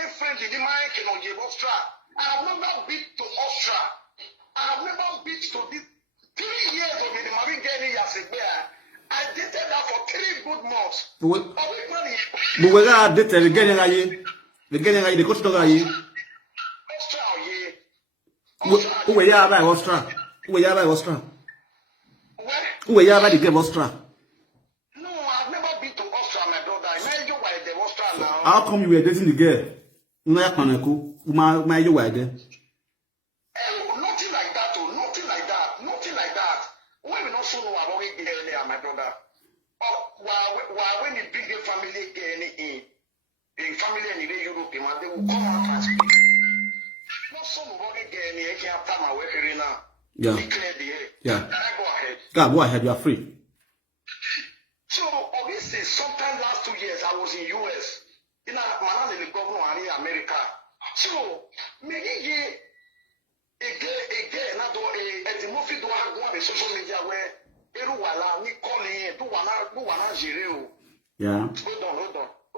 girlfriend in the mind can on Austria. I have never been to Austria. I have never been to this 3 years of the marine getting Yasebea. I dated her for 3 good months. But we got dated again, the coach to Austria. Who were you by Austria? Who were you by Austria? Who were you by the game Austria? No, I've never been to Austria, my brother. I met you by the Austria now. How come you were dating the girl? No, I can't go. My you were there. Nothing like that, oh, nothing like that, nothing like that. When we not so know about it there, my brother. Or when the big family get in, the family in the Europe, they will come out and speak. Not so know about it get in, I can't time my work here now. Yeah. Declare the air. Yeah. Can I go ahead? God, go ahead, you are free. So obviously, sometime last 2 years, I was in US. In the governor in America. So maybe again, at the movie do I go on the social media where everyone we call in to one zero. Yeah. Hold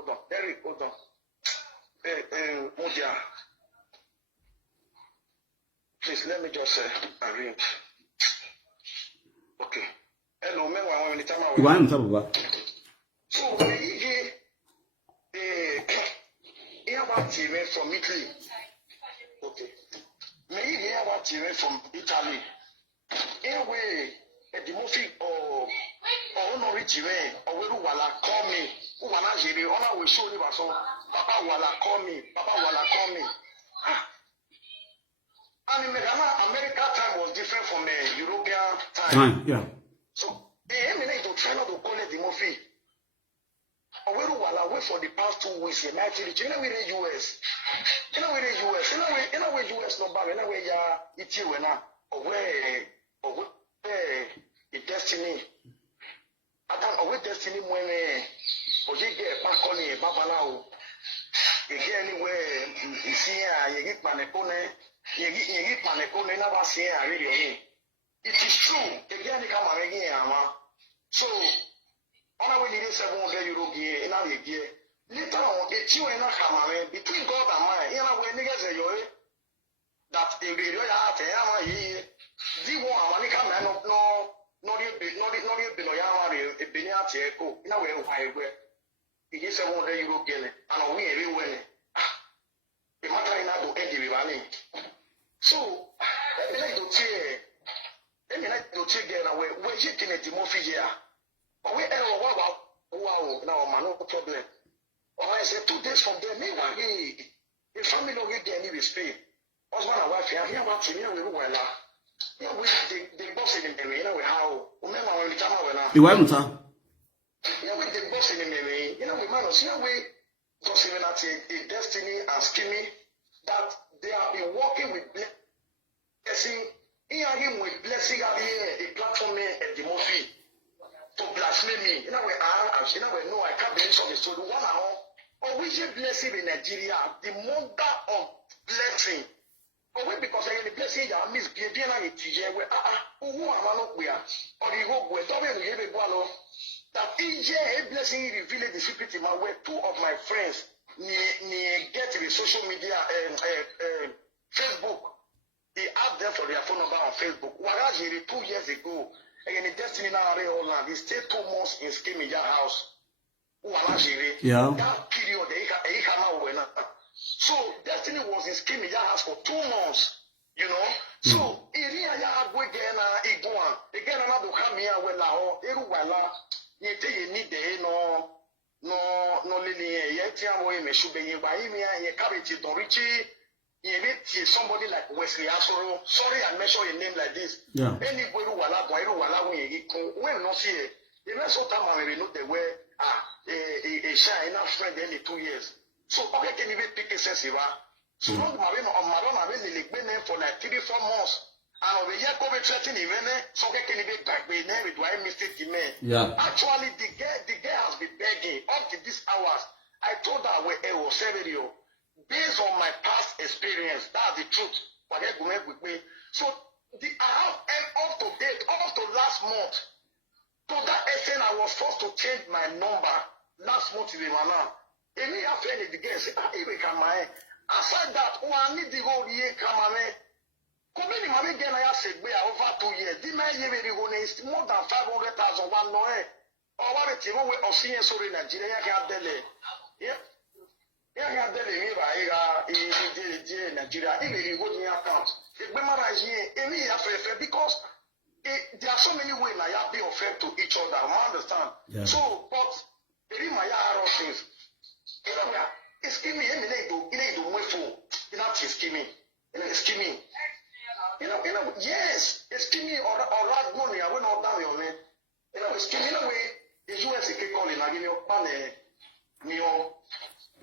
on. Eric, hold on. Modia. Please let me just arrange. Okay. Hello, man. You want to talk about? So about TV from Italy. Okay. May you hear about TV from Italy? Anyway, the movie or Honori TV or Wala call me. Uwana Jiri, Ona will show you so. Papa Wala call me. Papa Wala call me. And in America time was different from the European time. Yeah. So they eminent to try not to call it the movie. While away for the past 2 weeks, in actually, you know, we're in the US. You know, we're in the US. You know, we're US no bad. You know, we're it's you and away, the destiny. I don't away destiny when or you get back on it, Baba now. You get anywhere, you see, you get Panepone, you get Panepone, never see, really. It is true. Again, you come again, so. On we need 700 euro gear in our gear. Later on, a two and a hammer between God and mine. You know, when niggas say, that in the real heart, the one, Manica man of not below Yamari, a Beniati echo, in a way of highway. It is 700 euro gear, and we every way. The matter in Abu Eddie running. So, let me like to take it away. We're taking a Timothy here. But we wow, now man, no problem. Or I said 2 days from there, maybe the family don't get any respect. Husband and wife here about to me a little while now. Yeah, we the boss in the you know how remember when we come out now. You want to? Yeah, we the boss in the you know we man see we just even at a destiny and scheming that they have been working with blessing. Here him with blessing out here a platform at the movie. To blaspheme me. You know, no, I can't believe something. So the one or we should blessing in Nigeria, the mother of blessing. Or we because I the blessing that miss being a teacher where who am I not where? Or the hope where Tommy will give a ball that a blessing revealed the secret in my way. 2 of my friends get the social media Facebook. They asked them for their phone number on Facebook. Whereas 2 years ago. And the destiny now they stayed 2 months in Skimija house. Yeah. That period they come out. So destiny was in Skimija house for 2 months. You know? So Iria go again another come here when Eruwala you need the no lily yet me should be by me and carry it to Richie. You meet somebody like Wesley Asoro. Sorry, I mention a name like this. Yeah. Anybody who when not see it. The rest of time I know the way a shy enough friend any 2 years. So how can you pick a sense? So long Marino or Madonna really been there for like 3-4 months. And over here COVID threatening even so can you be back with name with why mistake the man. Yeah. Actually the girl has been begging up to this hours. I told her where it was video. Based on my past experience, that's the truth. So I have up to date, up to last month. To that extent, I was forced to change my number last month in Rana. Any affair the girl say, even come my. Aside that, one need the whole year come on. Come in, my again, I said, we are over 2 years. The man you will go next more than 500,000 one no. Or what a team of seeing so in Nigeria can delay. Yep. Yeah, Nigeria, even you go to your account. It memorize here, any affair because there are so many ways I have been offered to each other. I understand. Yeah. So, but there is my things. It's scheming. Scheming. Yes, it's scheming or right money. I will not down your man. Scheming in a way. The US is calling. I give you money.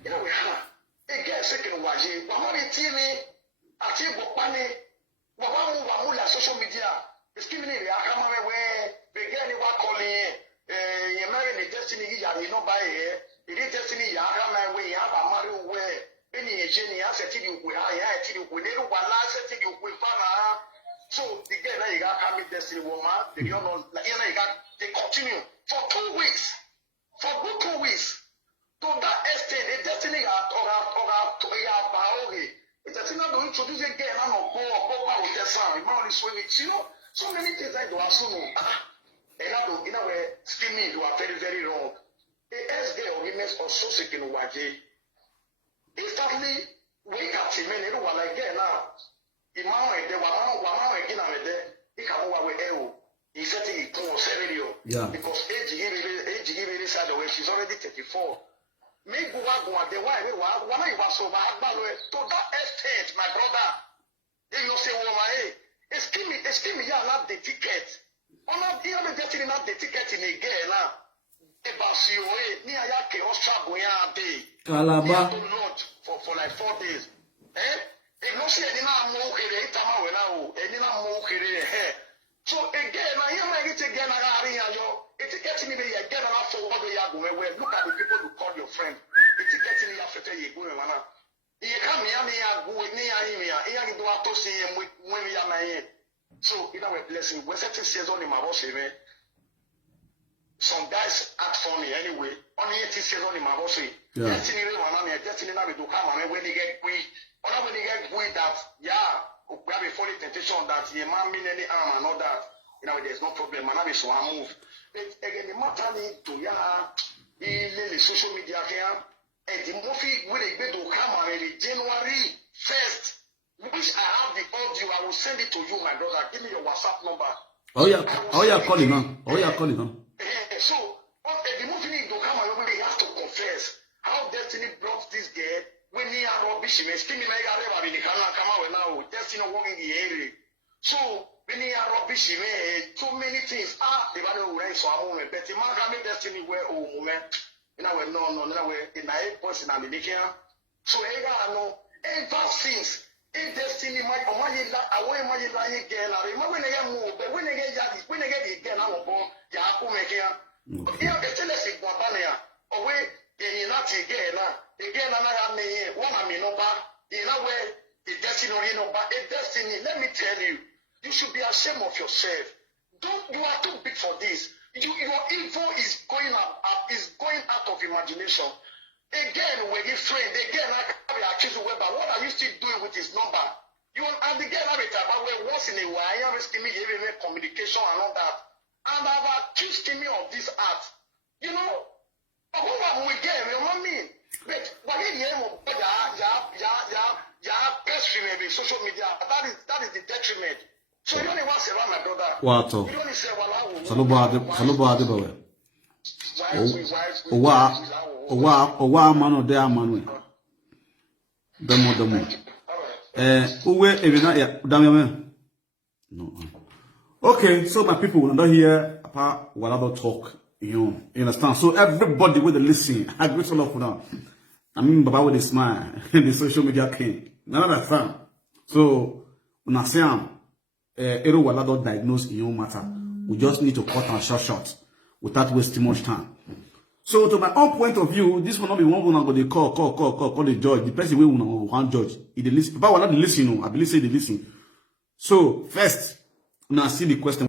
A girl second waji. Mamma TV. I think money. Mamma social media. It's scheming. I come away. Begin what calling. You marry the destiny. You know by here. It is destiny. You have my way. You have a marry way. Any Jenny has said you with I tell you with little one last said you with Fana. So the girl you got coming destiny woman, they don't know they continue for 2 weeks. For good 2 weeks. To that extent, the destiny to a baoge. It's a thing to introduce again and of with the sound. So many things I do assume. And I do in a way scheming you are very, very wrong. The S girl remains also second waje. Instantly, wake up to me, you know, like now. Imam, they were again on the he come over with Ewo. He said he told Severio. Because age side away, she's already 34. Make go out the wife, one I was so bad, to that extent, my brother. They you say, woman, excuse me, you have the ticket. Or not, you have getting not the ticket in again now. Near Yake or Shagoya day. Calaba. For like 4 days. If no say any more so again, I am ready to get it's getting me again enough for what they are going. Look at the people who call your friend. It's getting me after you go. You come here, go with me, I do have to see him when we are my. So, in our blessing, we're setting says on in my boss, some guys act funny anyway. Only 80 says on in my boss. Destiny, destiny, now we do come and when they get free. Or when they get free that, yeah, we have a funny temptation that you man mean any arm and all that. There's no problem. Man, I so I move. But again, the matter need to the social media here. And the movie will be to come on January 1st, which I have the audio. I will send it to you, my brother. Give me your WhatsApp number. Oh yeah, calling on. So, the movie need to come on. They have to confess how destiny brought this girl. When he are rubbish, he still like everybody they cannot come out now. Destiny working in the area. So when he are rubbish, so many things. The value will rise so a moment. But the man can make destiny where moment. No, in my person and the making. So I know ever since in destiny my away my again. I remember when I move, but when I get the again, I'm going to happen again. You know, the tendency away in not again, another me, one I mean, no back, in a way, the destiny, a destiny. Let me tell you, you should be ashamed of yourself. You are too big for this. Your evil is going out of imagination. Again, when you friend, again, I can accuse you, but what are you still doing with his number? You and the girl have it about once in a while, I have scheming, communication and all that. And I've accused me of this act. You know, who am we again? You know what I mean? But what in the end of maybe social media, that is the detriment. So you only want to say, my brother. What? You only say, Owa mano de amanu. Demo. Uwe evina ya damiame. No. Okay, so my people will not hear about what about talk. You understand? So everybody with the listen, I greet all of them. I mean, Baba with a smile, the social media king. None of that. So, when I say Ero Walado diagnose in your matter, we just need to cut and short without wasting much time. So, to my own point of view, this will not be one who go they call the judge. The person will one judge. If they listen, Baba will not listen. I believe say they listen. So, first, now see the question.